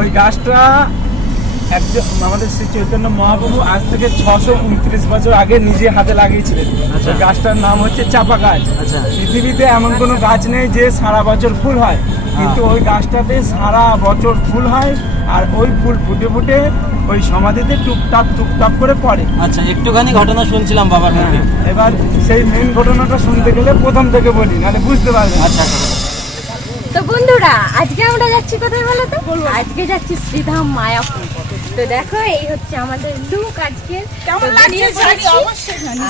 ওই গাছটা একজন আমাদের শ্রী চৈতন্য মহাপ্রভু আজ থেকে 629 বছর আগে নিজে হাতে লাগিয়েছিলেন। ওই গাছটার নাম হচ্ছে চাপা গাছ। পৃথিবীতে এমন কোনো গাছ নেই যে সারা বছর ফুল হয়, কিন্তু ওই গাছটাতে সারা বছর ফুল হয়, আর ওই ফুল ফুটে ফুটে ওই সমাধিতে টুকটাপ করে পড়ে। আচ্ছা, একটুখানি ঘটনা শুনছিলাম বাবার মুখে। এবার সেই মেন ঘটনাটা শুনতে গেলে প্রথম থেকে বলি, নাহলে বুঝতে পারবে। আচ্ছা, তো বন্ধুরা, আজকে আমরা যাচ্ছি কোথায় বলো তো? আজকে যাচ্ছি শ্রীধাম মায়াপুর। তো দেখো, এই হচ্ছে আমাদের লুক আজকে। কেমন লাগছে জানি, অবশ্যই জানি।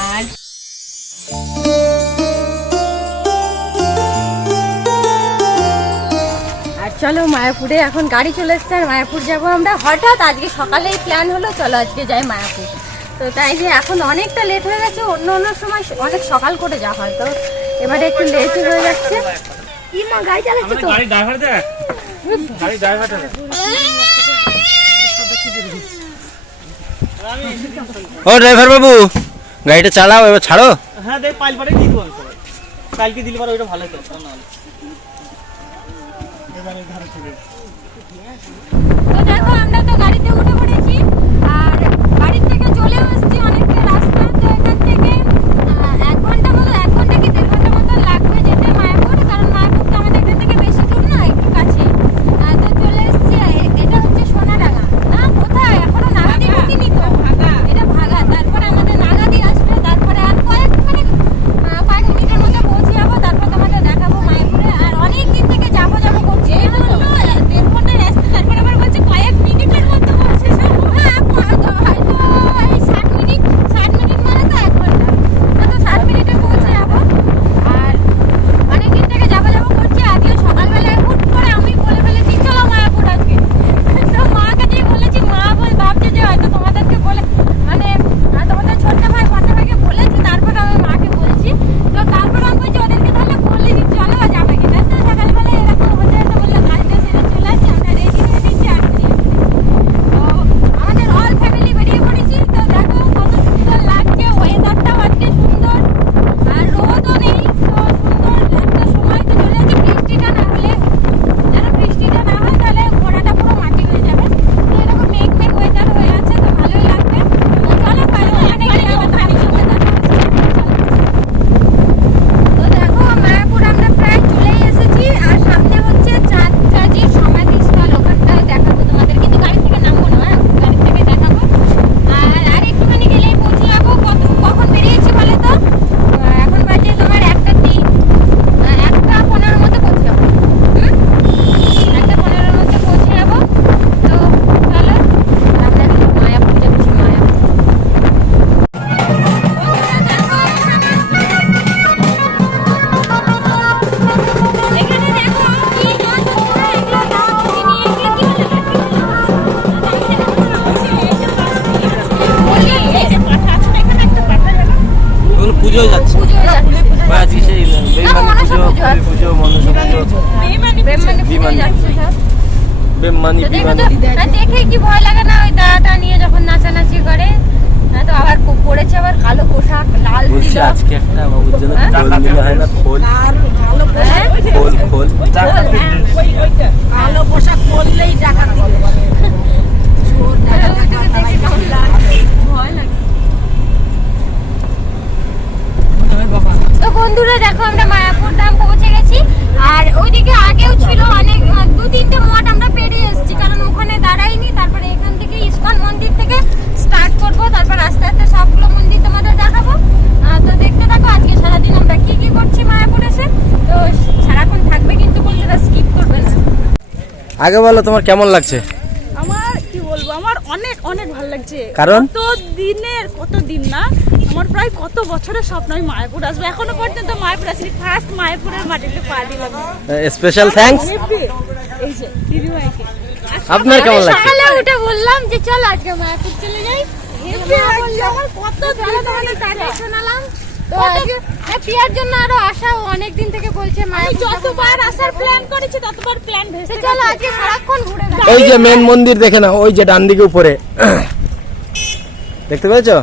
আর চলো, মায়াপুরে এখন গাড়ি চলে এসছে, আর মায়াপুর যাবো আমরা। হঠাৎ আজকে সকালেই প্ল্যান হলো, চলো আজকে যাই মায়াপুর। তো তাই যে এখন অনেকটা লেট হয়ে গেছে, অন্য সময় অনেক সকাল করে যাওয়া হয়, তো এবারে একটু লেট হয়ে যাচ্ছে। গাড়ি চালাচ্ছে তো, গাড়ি ড্রাইভার দেখ, গাড়ি ড্রাইভারটা ও ড্রাইভার বাবু, গাড়িটা চালাও, এবার ছাড়ো। হ্যাঁ, দেখ পাইল পারে দিয়ে দিব আমি সবাই। কালকে দিলে পারে ওইটা ভালো তো নাহলে। এবারে ধারে চলে। তো দেখো, আমরা তো গাড়িতে উঠে পড়েছি, আর বাড়ির থেকে চলেও এসেছি অনেকটা রাস্তা। তো এখান থেকে 1 ঘন্টা মতো, 1 ঘন্টা কি 1.5 ঘন্টা মতো লাগবে যেতে মায়াপুর, কারণ মায়াপুর তো আমাদের এখান থেকে বেশি দূর না, একটু কাছে। তো চলে এসেছি। এটা হচ্ছে সোনাডাঙ্গা না, কোথায় এখনো নাগাদি ঢুকিনি তো, এটা ভাগা। তারপরে আমাদের নাগাদি আসবে, তারপরে আর কয়েক মিনিটের মধ্যে পৌঁছে যাবো, তারপর তোমাদের দেখাবো মায়াপুরে। আর অনেক দিন থেকে যাবো করছি, এই বললো 1.5 ঘন্টার রাস্তা, তারপরে আবার বলছে কয়েক মিনিটের মধ্যে পৌঁছে যাবো। হ্যাঁ, হয়তো এই 60 মিনিট মানে তো 1 ঘন্টা, তো 60 মিনিটে পৌঁছে যাবো। আর অনেক দিন থেকে যাবো করছি, আজকে সকালবেলায় হুট করে আমি বলে ফেলেছি চলো মায়াপুর আজকে। তো মার কাছেই বলেছি, মা ভাবছে যে হয়তো তোমাদেরকে বলে, মানে তোমাদের ছোট্ট ভাই বড় ভাইকে বলেছি, তারপরে আমি মাকে বলছি। তো তারপর আমি বলছি ওদেরকে তাহলে বলে দিই চলো যাবে কিনা। তো সকালবেলা এরকম হতে হতে বললো কাজটা সেরে চলে আসছি, আমরা রেডি হয়ে নিচ্ছি আর বেরিয়ে পড়েছি। তো আমাদের অল ফ্যামিলি বেরিয়ে পড়েছি। তো দেখো কত সুন্দর লাগছে, ওয়েদারটাও আজকে সুন্দর, আর রোদও নেই। তো সুন্দর একটা সময় তো চলে যাচ্ছে, বৃষ্টিটা না হলে, যেন বৃষ্টিটা না হয় তাহলে ঘোড়াটা পুরো মাটি হয়ে যাবে। তো এরকম মেঘ ওয়েদার হয়ে আছে, তো ভালোই লাগবে। তো চলো ওখানে গিয়ে আবার তোমাদের সঙ্গে দেখা হচ্ছে। তো দেখো, মায়াপুর আমরা প্রায় চলেই এসেছি, আর সামনে হচ্ছে চাঁদরাজির সমাধিস্থল, ওখানটা দেখাবো তোমাদের, কিন্তু গাড়ি থেকে নামবো না, গাড়ি থেকে দেখাবো। আর একটুখানি গেলেই পৌঁছে যাবো। কখন বেরিয়েছি বলে তো? এখন বাজে তোমার 1:03, 1:15 মধ্যে পৌঁছে যাবো। 1:15 মধ্যে পৌঁছে যাবো। তো চলো, আমরা কিন্তু মায়াপুর যাচ্ছি। মায়াপুর এখানে দেখো কি গাছ আছে, এগুলো দাও চিনি, এগুলো কি ওগুলো পুজো যাচ্ছে, পুজো যাচ্ছে। আজকে সেই বেইমানি পুজো, মনসা পুজো, বেইমানি যাচ্ছে সব। বেইমানি তো দেখো তো, দেখে কি ভয় লাগে না ওই দাঁড়াটা নিয়ে যখন নাচানাচি করে। তো আবার পড়েছে আবার কালো পোশাক, লাল বলছি তিলক। আজকে একটা বাবুর জন্য খোল নিলে হয় না? খোল হ্যাঁ? খোল কালো পোশাক পরলেই টাকা দিবে। ভয় লাগে। তো বন্ধুরা দেখো, আমরা মায়াপুর ধাম পৌঁছে গেছি, আর ওইদিকে আগেও ছিল অনেক, 2-3টে মঠ আমরা পেরিয়ে এসেছি, কারণ ওখানে দাঁড়াইনি। তারপরে এখান থেকে ইস্কন মন্দির থেকে স্টার্ট করব, তারপর আস্তে আস্তে সবগুলো মন্দির তোমাদের দেখাবো। তো দেখতে থাকো আজকে সারাদিন আমরা কি কি করছি মায়াপুর এসে। তো সারাক্ষণ থাকবে কিন্তু, বন্ধুরা স্কিপ করবে না। আগে বলো তোমার কেমন লাগছে? আমার কি বলবো, আমার অনেক অনেক ভালো লাগছে। কারণ? কত দিন না, আমার প্রায় কত বছরের স্বপ্ন আমি মায়াপুর আসবো, এখনো পর্যন্ত মায়াপুর আসিনি। ফার্স্ট মায়াপুরের মাটিতে পা দিলাম। স্পেশাল থ্যাঙ্কস এই যে দিদিভাইকে। আপনার কেমন লাগছে? সকালে উঠে বললাম যে চল আজকে মায়াপুর চলে যাই, আমার কত চলো তোমাদের টাটা শোনালাম। তো প্রিয়ার জন্য আরো আশা, অনেক দিন থেকে বলছে মায়াপুর যতবার আসার প্ল্যান করেছি ততবার প্ল্যান ভেসে চলো আজকে সারাক্ষণ ঘুরে এই যে মেন মন্দির দেখে না, ওই যে ডান দিকে উপরে দেখতে পেয়েছো?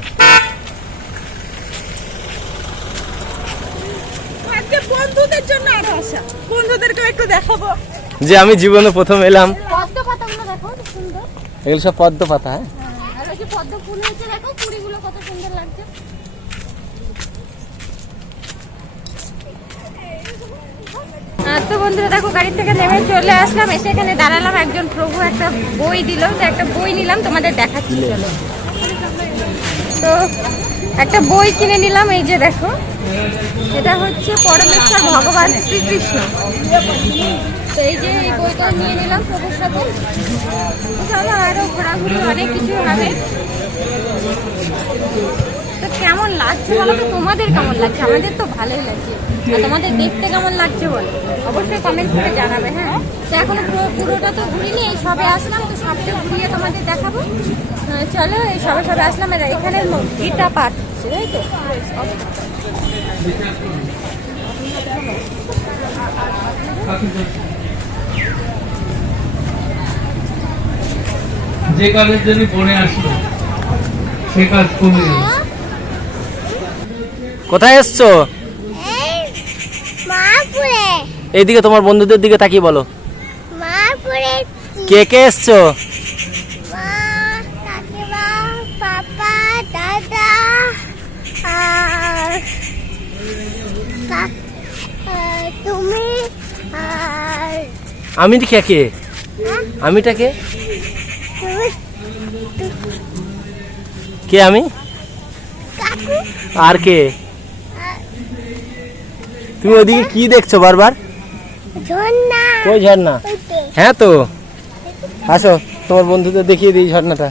আজকে বন্ধুদের জন্য আরো আশা, বন্ধুদেরকে একটু দেখাবো যে আমি জীবনে প্রথম এলাম। পদ্ম পাতাগুলো দেখো, এগুলো সব পদ্ম পাতা, হ্যাঁ। আর ওই যে পদ্ম ফুল হয়েছে দেখো, কুড়িগুলো কত সুন্দর লাগছে। তো বন্ধুরা দেখো গাড়ি থেকে নেমে চলে আসলাম, এসে এখানে দাঁড়ালাম। একজন প্রভু একটা বই দিল, তো একটা বই নিলাম, তোমাদের দেখাচ্ছি চলো। তো একটা বই কিনে নিলাম, এই যে দেখো, এটা হচ্ছে পরমেশ্বর ভগবান শ্রীকৃষ্ণ। তো এই যে এই বইটা নিয়ে নিলাম প্রভুর সাথে। চলো আরো ঘোরাঘুরি অনেক কিছু হবে। তো কেমন লাগছে বলো তো, তোমাদের কেমন লাগছে? আমাদের তো ভালোই লাগছে। আর তোমাদের দেখতে কেমন লাগছে বলো, অবশ্যই কমেন্ট করে জানাবে। হ্যাঁ, তো এখনো পুরোটা তো ঘুরিনি, এই সবে আসলাম, তো সবটা ঘুরিয়ে তোমাদের দেখাবো। চলো, এই সবে সবে আসলাম, আর এখানে গীতা পাঠ হচ্ছে, তাই তো? যে কাজের জন্য পড়ে আসলো সে কাজ কমে গেল। কোথায় এসছো? মাপুরে এইদিকে তোমার বন্ধুদের দিকে তাকিয়ে বলো। মাপুরে কে কে এসছো? মা, কাকিমা, পাপা, দাদা আর তুমি আর আমিটা কে? আমিটা কে? তুমি কে আমি? কাকু আর কে? তুমি ওদিকে কি দেখছো বারবার? ঝর্ণা কই ঝর্ণা? ওইতে হ্যাঁ তো আসো, তোমার বন্ধুদের দেখিয়ে দিই ঝর্ণাটা।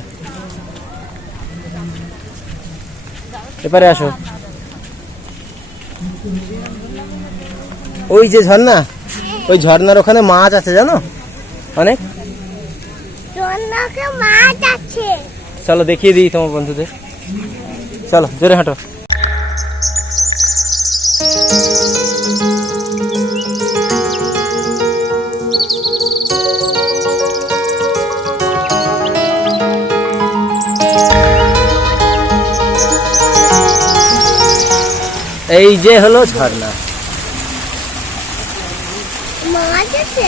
এবারে আসো। ওই যে ঝর্ণা, ওই ঝর্ণার ওখানে মাছ আছে জানো, অনেক। ঝর্ণাকে মাছ আছে। চলো দেখিয়ে দিই তোমার বন্ধুদের, চলো জোরে হাঁটো। এই যে হলো ঝর্ণা। মাছ আছে।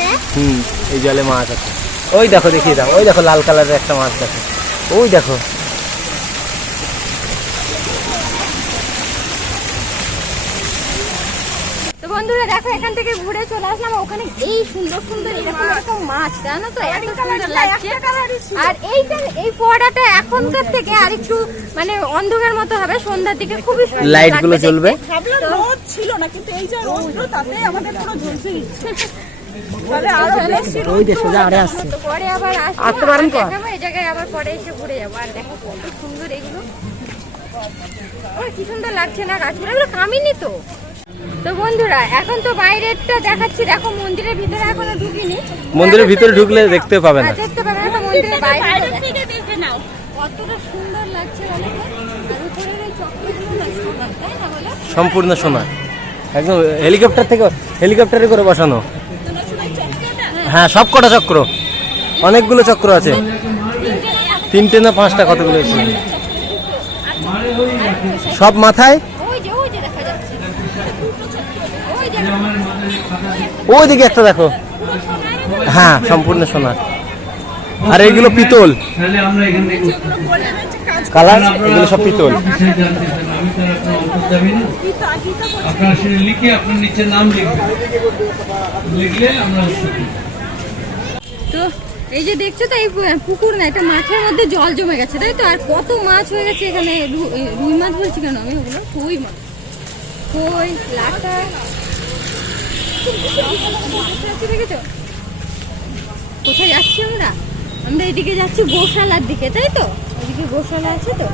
এই জলে মাছ আছে। ওই দেখো, দেখিয়ে দাও, ওই দেখো লাল কালারের একটা মাছ দেখো, ওই দেখো। তো বন্ধুরা দেখো, এখান থেকে ঘুরে চলে আসলাম, ওখানে এই সুন্দর সুন্দর এরকম এরকম মাছ, জানো তো, এত সুন্দর লাগছে। আর এইটা, এই ফোয়ারাটা এখনকার থেকে আর একটু মানে অন্ধকার মতো হবে, সন্ধ্যার দিকে খুবই সুন্দর লাইট গুলো লাগবে জ্বলবে। দেখতে। ভাবলাম রোদ ছিল না, কিন্তু এই যে রোদ্র, তাতে আমাদের পুরো ঝলসে গেছে। তাহলে আরো বেশি রোদ তো পরে আবার আসতে পারেন, দেখাবো এই জায়গায়, আবার পরে এসে ঘুরে যাবো। আর দেখো কত সুন্দর এগুলো, ওর কি সুন্দর লাগছে না গাছগুলো, এগুলো কামিনি তো। তো বন্ধুরা এখন তো বাইরেটা দেখাচ্ছি, দেখো মন্দিরের ভিতরে এখনো ঢুকিনি। মন্দিরের ভিতরে ঢুকলে দেখতে পাবে না। দেখতে পাবে না, তো মন্দিরের বাইরে বাইরের থেকে দেখে নাও। কতটা সুন্দর লাগছে বলো তো। আর উপরের এই চক্রগুলো না সোনার, তাই না বলো? সম্পূর্ণ সোনা, একদম হেলিকপ্টারে করে বসানো। হ্যাঁ, সব কটা চক্র, অনেকগুলো চক্র আছে, 3টে না 5টা, কতগুলো আছে সব মাথায়। ওই যে দেখা যাচ্ছে, ওই যে ওইদিকে একটা দেখো, হ্যাঁ সম্পূর্ণ সোনা। আর এগুলো পিতল তাহলে আমরা এখান থেকে কালার, এগুলো সব পিতল। জানতে চান আমি তো আপনার উত্তর যাবি না, আপনার সেটা লিখে আপনার নিচে নাম লিখবেন, লিখলে আমরা উত্তর দিই। তো এই যে দেখছো তো, এই পুকুর না, এটা মাছের মধ্যে জল জমে গেছে, তাই তো। আর কত মাছ হয়ে গেছে এখানে, রুই মাছ বলছি কেন আমি, ওগুলো কই মাছ, কই, লাটা। দেখেছো কোথায় যাচ্ছি আমরা? আমরা এদিকে যাচ্ছি গোশালার দিকে, তাই তো। ওইদিকে গোশালা আছে, তো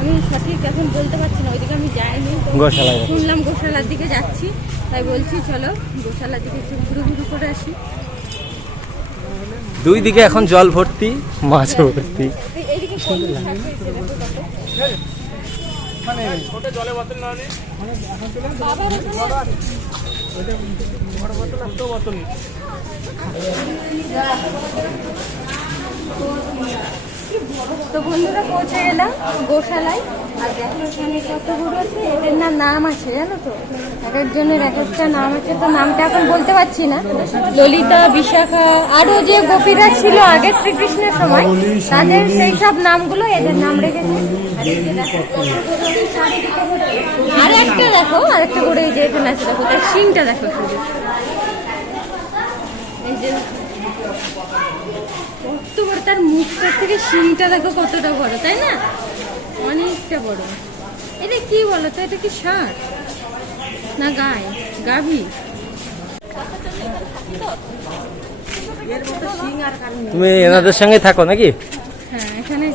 আমি সঠিক এখন বলতে পারছি না, ওইদিকে আমি যাইনি, গোশালায় শুনলাম গোশালার দিকে যাচ্ছি, তাই বলছি চলো গোশালার দিকে একটু ঘুরে ঘুরে করে আসি। দুই দিকে এখন জল ভর্তি, মাছ ভর্তি। এইদিকে কলমি শাক হয়েছে, দেখো কত। মানে ছোট জলে বোতল না নিয়ে বাবার ওখানে বড় বোতল, ছোট বোতল। তো বন্ধুরা পৌঁছে গেলাম গোশালায়। আর দেখো এখানে কতগুলো আছে, এদের নাম আছে জানো তো, এক একজনের এক একটা নাম আছে, তো নামটা এখন বলতে পারছি না। ললিতা, বিশাখা, আরো যে গোপীরা ছিল আগে শ্রীকৃষ্ণের সময় তাদের সেই সব নামগুলো এদের নাম রেখেছে। আর একটা দেখো, আর একটা করে এই যে এখানে আছে দেখো, তার শিংটা দেখো শুধু, এই যে কত বড়, তার মুখটার থেকে শিংটা দেখো কতটা বড়, তাই না? অনেকটা বড়। এটা কি বলো তো, এটা কি ষাঁড় না গাই, গাভী? তুমি এনাদের সঙ্গে থাকো নাকি? হ্যাঁ, এখানে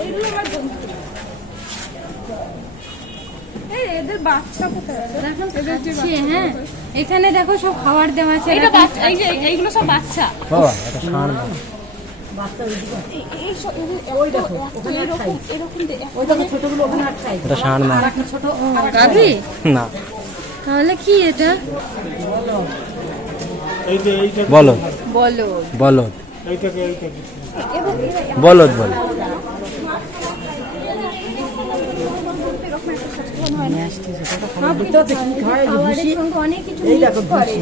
এদের বাচ্চা কোথায় আছে দেখো, হ্যাঁ এখানে দেখো সব খাবার দেওয়া আছে। এটা বাচ্চা, এই যে এইগুলো সব বাচ্চা। ও এটা ষাঁড় না। এটা ষাঁড় না। গাভী না, তাহলে কি এটা? বলদ। বলো বলদ বলদ বলদ। খাবারের সঙ্গে অনেক কিছু mix করে।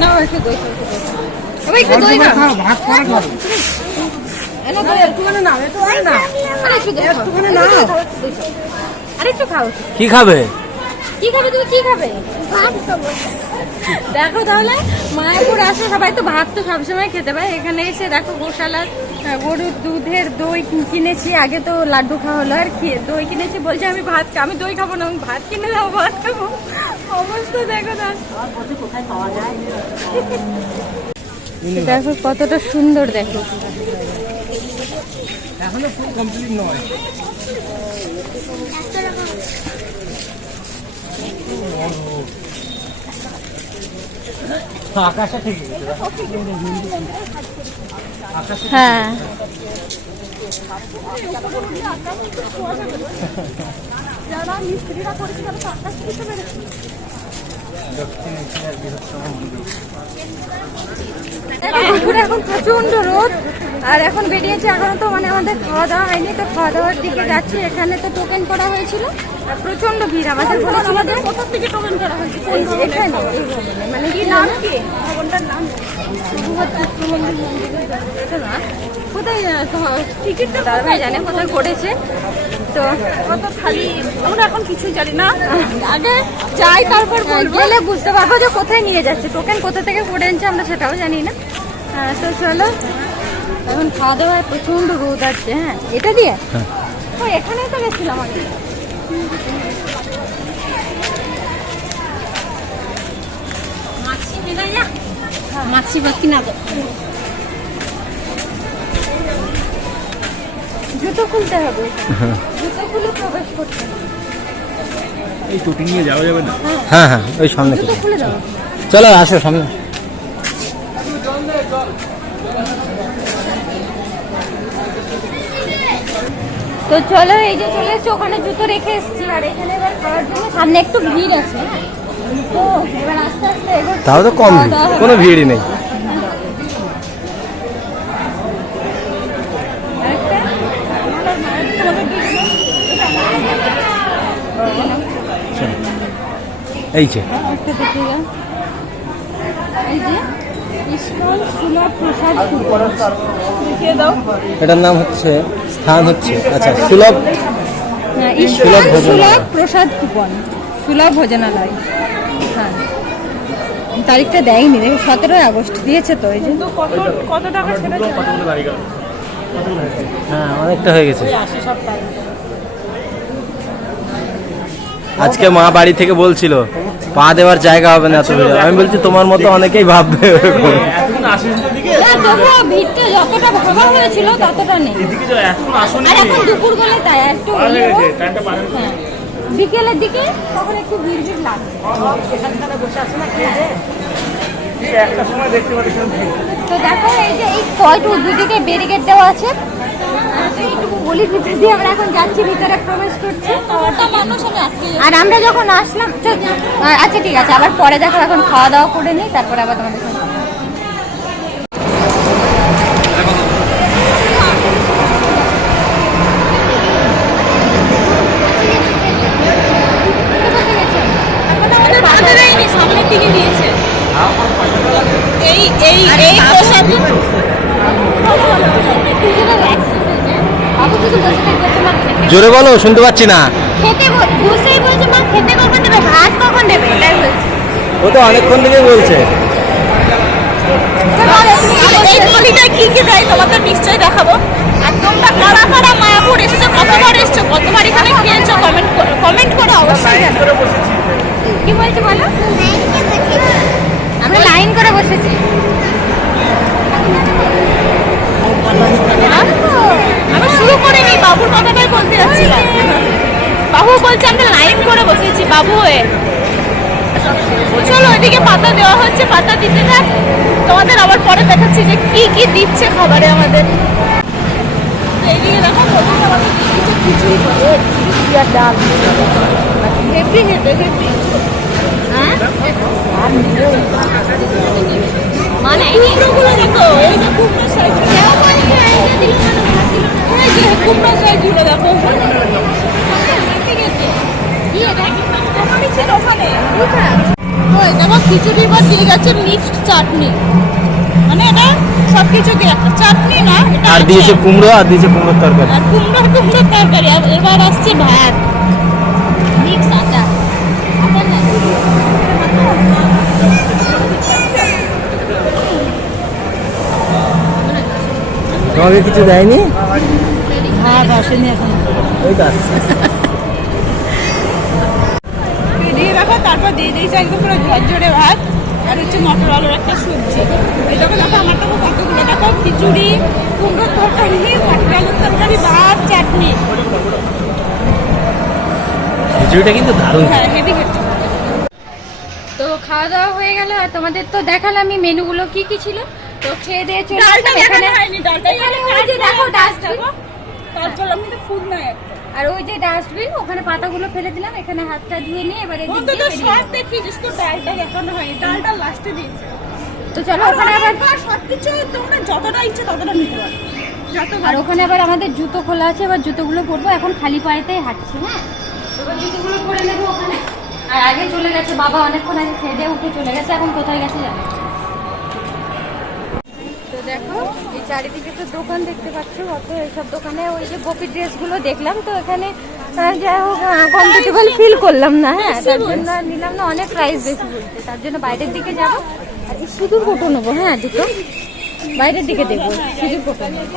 নাও একটু দই খাও, ওই একটু দই খাও। ভাত খাওয়া খাও। এনে দই একটুখানি নাও, একটুখানি নাও, আরে একটু দই খাও, একটুখানি নাও, আরে একটু খাও। কি খাবে? কি খাবে তুমি, কি খাবে? ভাত খাবো। দেখো তাহলে মায়াপুর আসে সবাই তো ভাত তো সবসময় খেতে পায়, এখানে এসে দেখো গোশালার গরুর দুধের দই কিনেছি, আগে তো লাড্ডু খাওয়া হলো, আর কি দই কিনেছি, বলছে আমি ভাত আমি দই খাবো না, আমি ভাত কিনে দাও, ভাত খাবো। অবস্থা দেখো না, দেখো কতটা সুন্দর, দেখো এখনো ফুল কমপ্লিট নয়। আকাশে ঠিক হ্যাঁ। দুপুরে এখন প্রচন্ড রোদ, আর এখন বেরিয়েছে, এখনো তো মানে আমাদের খাওয়া দাওয়া হয়নি, তো খাওয়া দাওয়ার দিকে যাচ্ছি। এখানে তো টোকেন করা হয়েছিল, আর প্রচন্ড ভিড়। আমাদের আমাদের কোথার থেকে টোকেন করা হয়েছে? এখানে মানে কি নাম, কি ভবনটার নাম? কোথায় টিকিটটা দাদাভাই জানে কোথায় করেছে, তো কত খালি, আমরা এখন কিছুই জানি না, আগে যাই তারপর গেলে বুঝতে পারবো যে কোথায় নিয়ে যাচ্ছে, টোকেন কোথা থেকে করে এনেছে আমরা সেটাও জানি না। তো চলো এখন খাওয়া দাওয়ায় প্রচন্ড রোদ আছে। হ্যাঁ, এটা দিয়ে ও এখানে তো গেছিলাম আগে। মাছি বাকি না, জুতো খুলতে হবে, জুতো খুলে প্রবেশ করতে হবে। এই টোটি নিয়ে যাওয়া যাবে না? হ্যাঁ হ্যাঁ, ওই সামনে জুতো খুলে দাও। চলো আসো সামনে। তো চলো, এই যে চলে এসছি, ওখানে জুতো রেখে এসছি, আর এখানে এবার খাওয়ার জন্য সামনে একটু ভিড় আছে, তো এবার আস্তে আস্তে এগোচ্ছি। তাও তো কম ভিড়, কোনো ভিড়ই নেই। এই যে এই যে ইস্কন সুলভ প্রসাদ কুপন, লিখিয়ে দাও। এটার নাম হচ্ছে, স্থান হচ্ছে, আচ্ছা সুলভ, হ্যাঁ, ইস্কন সুলভ প্রসাদ কুপন, সুলভ ভোজনালয়। হ্যাঁ, তারিখটা দেয়নি, দেখো 17 আগস্ট দিয়েছে তো। এই যে তো কত টাকা ছেড়ে হ্যাঁ অনেকটা হয়ে গেছে। আজকে মা বাড়ি থেকে বলছিল পা দেওয়ার জায়গা হবে না এত ভিড়। আমি বলছি তোমার মতো অনেকেই ভাববে এরকম। তবুও ভিড়টা যতটা ভাবা হয়েছিল ততটা নেই, আর এখন দুপুর বেলায় তাই একটু হ্যাঁ, বিকেলের দিকে তখন একটু ভিড় ভিড় লাগছে। একটা সময় দেখতে পাচ্ছি। তো দেখো এই যে এই কয়টু দুদিকে ব্যারিকেড দেওয়া আছে, এইটুকু গলির ভিতর দিয়ে আমরা এখন যাচ্ছি, ভিতরে প্রবেশ করছি। আর আমরা যখন আসলাম, আচ্ছা ঠিক আছে, আবার পরে দেখো, এখন খাওয়া দাওয়া করে নিই, তারপরে আবার তোমাদের সঙ্গে। কি কি দিয়েছে? এই এই এই পোশাক বাবু কিছু বসে থাকবে তোমার জোরে বলো, শুনতে পাচ্ছি না। খেতে বসেই বলছে মা খেতে কখন দেবে, ভাত কখন দেবে, এটাই বলছে। ও তো অনেকক্ষণ থেকে বলছে। এই গলিটা কি কি দেয় তোমাদের নিশ্চয়ই দেখাবো। আর তোমরা কারা কারা মায়াপুর এসেছো, কতবার এসেছো, কতবার এখানে খেয়েছো, কমেন্ট করে অবশ্যই জানাও। কি বলছে বলো? আমরা লাইন করে বসেছি। আমি শুরু করিনি, বাবুর কথাটাই বলতে যাচ্ছিলাম। বাবু বলছে আমরা লাইন করে বসেছি বাবু হয়ে। চলো ওইদিকে পাতা দেওয়া হচ্ছে, পাতা দিতে থাক, তোমাদের আবার পরে দেখাচ্ছি যে কি কি দিচ্ছে খাবারে আমাদের। এইদিকে দেখো প্রথমে আমাদের দিচ্ছে খিচুড়ি করে খিচুড়ি আর ডাল, হেভি হেভি হেভি। হ্যাঁ মানে কুমড়োগুলো দেখো, এই যে কুমড়োর সাইজ, এই যে কুমড়োর সাইজগুলো দেখো। কি এটা? ওখানে ছিল ওখানে। ওই দেখো খিচুড়ির পর দিয়ে গেছে মিক্সড চাটনি, মানে এটা সব কিছু দিয়ে একটা চাটনি না, এটা আর দিয়েছে কুমড়ো, আর দিয়েছে কুমড়োর তরকারি। আর কুমড়োর তরকারি। আর এবার আসছে ভাত মিক্স আটা। আটা না। তোমাকে কিছু দেয়নি? ভাত আসেনি এখন। ওই তো আসছে। দিয়ে রাখো, তারপর দিয়ে দিয়েছে একদম পুরো ঝরঝরে ভাত আর হচ্ছে মটর আলুর একটা সবজি। এই দেখো দেখো আমার দেখো কতগুলো, দেখো খিচুড়ি, কুমড়োর তরকারি, মটর আলুর তরকারি, ভাত, চাটনি। খিচুড়িটা কিন্তু দারুণ। হ্যাঁ হেভি খেতে। তো খাওয়া দাওয়া হয়ে গেল আর তোমাদের তো দেখালামই মেনুগুলো কি কি ছিল। তো খেয়ে দিয়ে চলে ডালটা আসলাম এখানে। দেখানো হয়নি, ডালটা এখানে ওই যে দেখো ডাস্টবিন, তারপর আমি তো ফুড নাই একটা। আর ওই যে ডাস্টবিন, ওখানে পাতাগুলো ফেলে দিলাম, এখানে হাতটা ধুয়ে নিয়ে এবারে এদিক অন্তত দিয়ে বেরিয়ে সব যাবো। দেখিস তো, ডালটা দেখানো হয়নি, ডালটা লাস্টে দিয়েছে। তো চলো ওখানে আবার, সব কিছু তোমরা যতটা ইচ্ছে ততটা নিতে পারো, যত আর ওখানে আবার আমাদের জুতো খোলা আছে, এবার জুতোগুলো পরবো। এখন খালি পায়েতেই হাঁটছি। হ্যাঁ এবার জুতোগুলো পরে নেবো ওখানে। আর আগে চলে গেছে বাবা, অনেকক্ষণ আগে খেয়ে দিয়ে উঠে চলে গেছে, এখন কোথায় গেছে জানো? তো দেখো এই চারিদিকে তো দোকান দেখতে পাচ্ছ, কত এইসব দোকানে ওই যে গোপী ড্রেসগুলো দেখলাম, তো এখানে যাই হোক কমফোর্টেবল ফিল করলাম না। হ্যাঁ তার জন্য আর নিলাম না, অনেক প্রাইস বেশি বলতে, তার জন্য বাইরের দিকে যাবো। আর এই সিঁদুর কোটো নেবো, হ্যাঁ দুটো বাইরের দিকে দেখবো সিঁদুর কোটো নেবো।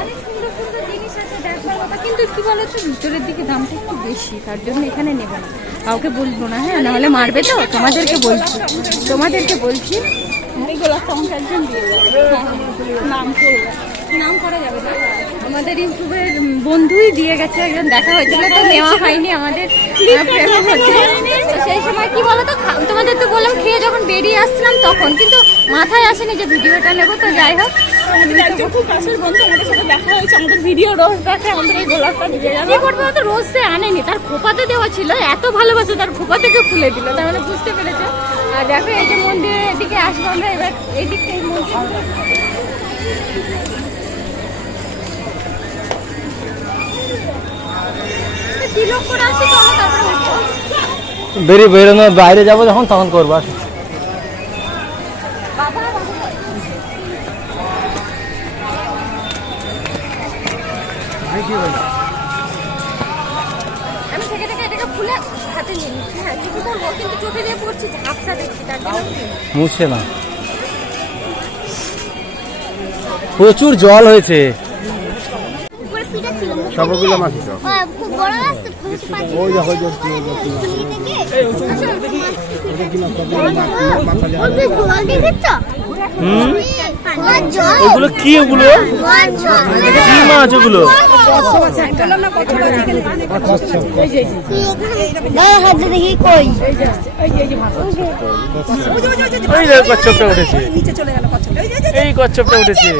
অনেক সুন্দর সুন্দর জিনিস আছে দেখবার কথা, কিন্তু কি বলতো ভিতরের দিকে দামটা একটু বেশি, তার জন্য এখানে নেবো না, কাউকে বলবো না। হ্যাঁ নাহলে মারবে, তো তোমাদেরকে বলছি এইগুলো একটা একজন দিয়ে যাবে, নাম করবে। নাম করা যাবে না, আমাদের ইউটিউবের বন্ধুই দিয়ে গেছে, একজন দেখা হয়েছিল, তো নেওয়া হয়নি আমাদের প্রেমে হচ্ছে। তো সেই সময় কি বলতো, তোমাদের তো বললাম খেয়ে যখন বেরিয়ে আসছিলাম তখন, কিন্তু মাথায় আসেনি যে ভিডিওটা নেবো। তো যাই হোক, আমাদের একজন খুব কাছের বন্ধু, আমাদের সাথে দেখা হয়েছে, আমাদের ভিডিও রোজ দেখে, আমাদের এই গোলাপটা দিয়ে যাবে। কি করবো, তো রোজ সে আনেনি, তার খোপাতে দেওয়া ছিল, এত ভালোবাসে তার খোপা থেকে খুলে দিল, তার মানে বুঝতে পেরেছো। আর দেখো এই যে মন্দিরের এদিকে আসবো আমরা এবার, এই দিক থেকে মন্দির তিলক করে আসি, চলো তারপরে উঠবো। বেরোনো বাইরে যাবো যখন, তখন করবো। আমি থেকে থেকে এটাকে ফুলে হাতে নিয়ে নিচ্ছি। হ্যাঁ কিছু করবো, কিন্তু চোখে দিয়ে পড়ছি, ঝাপসা দেখছি, তার জন্য মুছছে না, প্রচুর জল হয়েছে। সবগুলো মাছ খুব বড় মাছ তো খুঁজে পাচ্ছি। ওই দেখো জল দেখেছো? ওগুলো কি, ওগুলো কি মাছ? ওগুলো দেখি কই ওই যে কচ্ছপটা উঠেছে, এই কচ্ছপটা উঠেছে।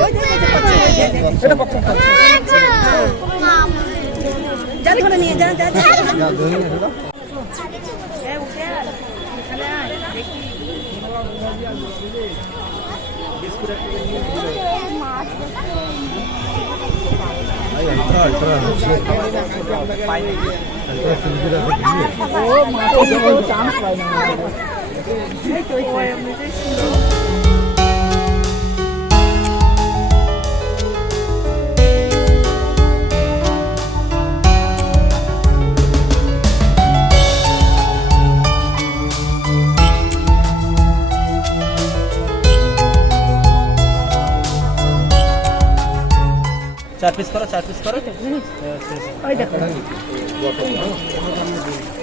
চার পিস করো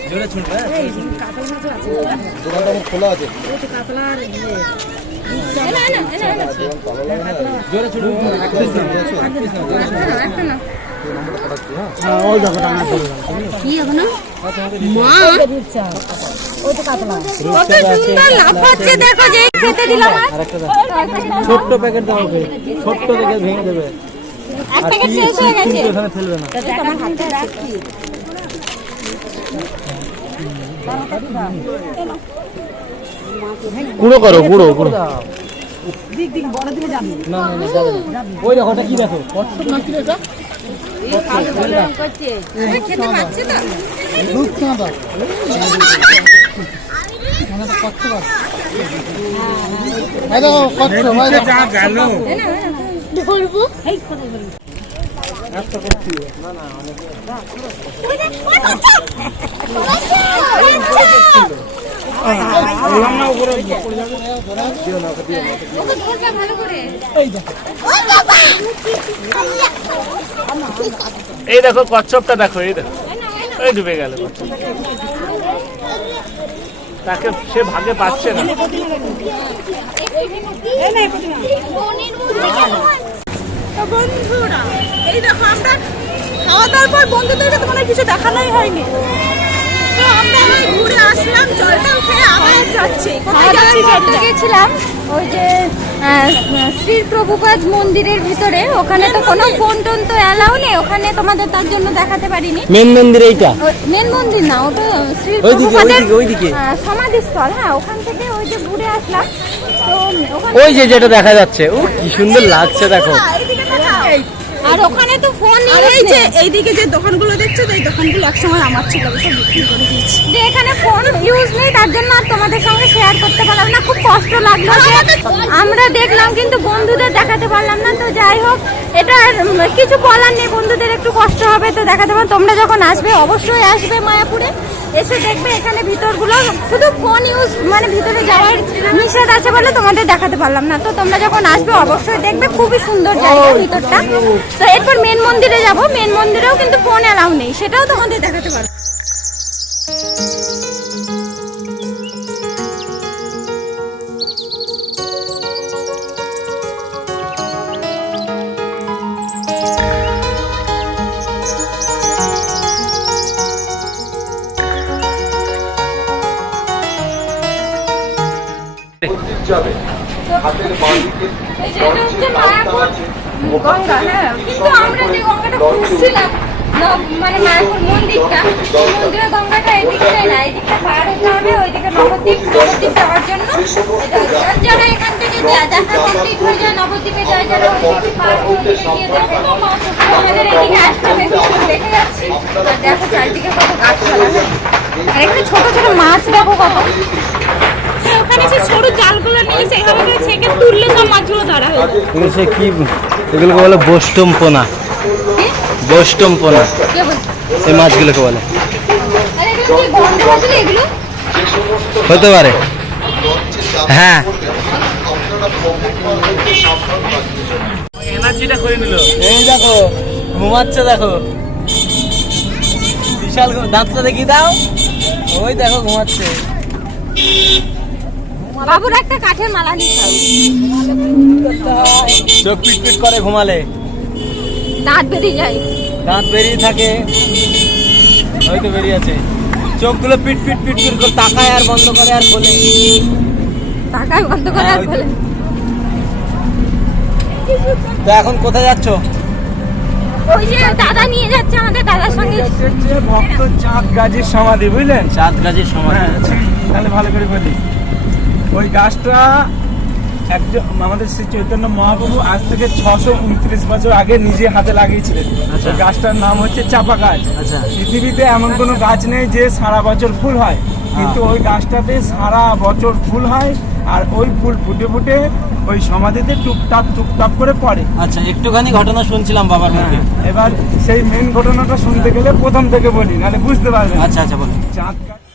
জোরে ছুটবে দোকানটা খোলা আছে জোরে ছুটবে ছোট্ট প্যাকেট দাও, ছোট্ট প্যাকেট ভেঙে দেবে। এক প্যাকেট শেষ হয়ে গেছে। ওখানে ফেলবে না। আমার হাতে রাখছি। গুঁড়ো করো, গুঁড়ো না না যাবে না। ওই দেখো ওটা কি দেখো, কচ্ছপ নাকি এটা? খেতে পাচ্ছি তো? দুধ কাঁদা কচ্ছপ আছে। এই দেখো কচ্ছপ, এই দেখো। যা গেল ধরবো বললাম না উপরে ভালো করে। এই দেখো কচ্ছপটা দেখো, এই দেখো এই ডুবে গেল কচ্ছপ। তাকে সে ভাগে পাচ্ছে না। তো বন্ধুরা এই দেখো আমরা খাওয়া দাওয়ার পর বন্ধুদের সাথে মানে কিছু দেখানোই হয়নি, তো আমরা ঘুরে আসলাম, জলটাও খেয়ে আবার যাচ্ছি। কোথায় যাচ্ছি আমরা গেছিলাম ওই যে শ্রী প্রভুপাদ মন্দিরের ভিতরে, ওখানে তো কোনো ফোন টোন তো অ্যালাউ নেই, ওখানে তোমাদের তার জন্য দেখাতে পারিনি। মেন মন্দির এইটা, মেন মন্দির না, ওটা শ্রী ওইদিকে, প্রভুপাদের ওইদিকে। সমাধিস্থল। হ্যাঁ, ওখান থেকে ওই যে ঘুরে আসলাম। তো ওখানে ওই যে যেটা দেখা যাচ্ছে, ও কি সুন্দর লাগছে দেখো। এইদিকে তাকাও। আর ওখানে তো ফোন আর এই যে এইদিকে যে দোকানগুলো দেখছো, এই দোকানগুলো একসময় আমার ছিল, সব বিক্রি করে দিয়েছি। যে এখানে ফোন ইউজ নেই, তার জন্য আর তোমাদের সঙ্গে শেয়ার করতে পারলাম না। খুব কষ্ট লাগলো যে আমরা দেখলাম কিন্তু বন্ধুদের দেখাতে পারলাম না। তো যাই হোক, এটা কিছু বলার নেই, বন্ধুদের একটু কষ্ট হবে তো দেখাতে পারো। তোমরা যখন আসবে অবশ্যই আসবে মায়াপুরে, এসে দেখবে এখানে ভিতরগুলো শুধু ফোন ইউজ মানে ভিতরে যাওয়ার নিষেধ আছে বলে তোমাদের দেখাতে পারলাম না। তো তোমরা যখন আসবে অবশ্যই দেখবে, খুবই সুন্দর জায়গা ভিতরটা। তো এরপর মেন মন্দিরে যাব, মেন মন্দিরেও কিন্তু ফোন অ্যালাউ নেই, সেটাও তোমাদের দেখাতে পারবো। এই যে এটা হচ্ছে মায়াপুর গঙ্গা। হ্যাঁ, কিন্তু আমরা যে গঙ্গাটা খুঁজছিলাম মানে মায়াপুর মন্দিরটা, মন্দিরের গঙ্গাটা এদিকটাই না, এদিকটা পার হতে হবে ওইদিকে নবদ্বীপ যাওয়ার জন্য। আর যারা এখান থেকে দেখা কমপ্লিট হয়ে যায় নবদ্বীপে যায়, যারা ওইদিকে পার হয়ে গিয়ে দেখে, তো আমাদের এদিকে আসতে হবে। দেখে যাচ্ছি আর দেখো চারিদিকে কত গাছপালা। আর এখানে ছোট ছোট মাছ দেখো কত। ওখানে যে সরু জালগুলো নিয়ে সেভাবে করে ছেঁকে তুললে সব মাছগুলো ধরা হয়ে যায়। এগুলো কি, এগুলোকে বলে বৈষ্টম্পনা। বৈষ্টম্পনা কে বলছে? এই মাছগুলোকে বলে। আর এগুলো কি গন্ধ আসলে এগুলো? হতে পারে, হ্যাঁ। এনার্জিটা করে নিল। এই দেখো ঘুমাচ্ছে, দেখো বিশাল। দাঁতটা দেখি দাও, ওই দেখো ঘুমাচ্ছে। বাবুর একটা কাঠের মালা নিতে হবে। চোখ পিটপিট করে ঘুমালে, দাঁত বেরিয়ে যায়। দাঁত বেরিয়ে থাকে, হয়তো বেরিয়ে আছে। চোখগুলো পিট পিট পিট পিট করে তাকায় আর বন্ধ করে আর খোলে, তাকায় বন্ধ করে আর খোলে। তো এখন কোথায় যাচ্ছ? ওই যে দাদা নিয়ে যাচ্ছে, আমাদের দাদার সঙ্গে। হচ্ছে ভক্ত চাঁদ গাজীর সমাধি, বুঝলেন? চাঁদ গাজীর সময়। হ্যাঁ, তাহলে ভালো করে বলি। ওই গাছটা একজন আমাদের শ্রী চৈতন্য মহাপ্রভু আজ থেকে 629 বছর আগে নিজে হাতে লাগিয়েছিলেন। আচ্ছা। ওই গাছটার নাম হচ্ছে চাপা গাছ। আচ্ছা। পৃথিবীতে এমন কোনো গাছ নেই যে সারা বছর ফুল হয়। কিন্তু ওই গাছটাতে সারা বছর ফুল হয়, আর ওই ফুল ফুটে ফুটে ওই সমাধিতে টুকটাপ করে পড়ে। আচ্ছা, একটুখানি ঘটনা শুনছিলাম বাবার মুখে। এবার সেই মেন ঘটনাটা শুনতে গেলে প্রথম থেকে বলি, নাহলে বুঝতে পারবেন। আচ্ছা আচ্ছা, বলুন। চাঁদ গাছ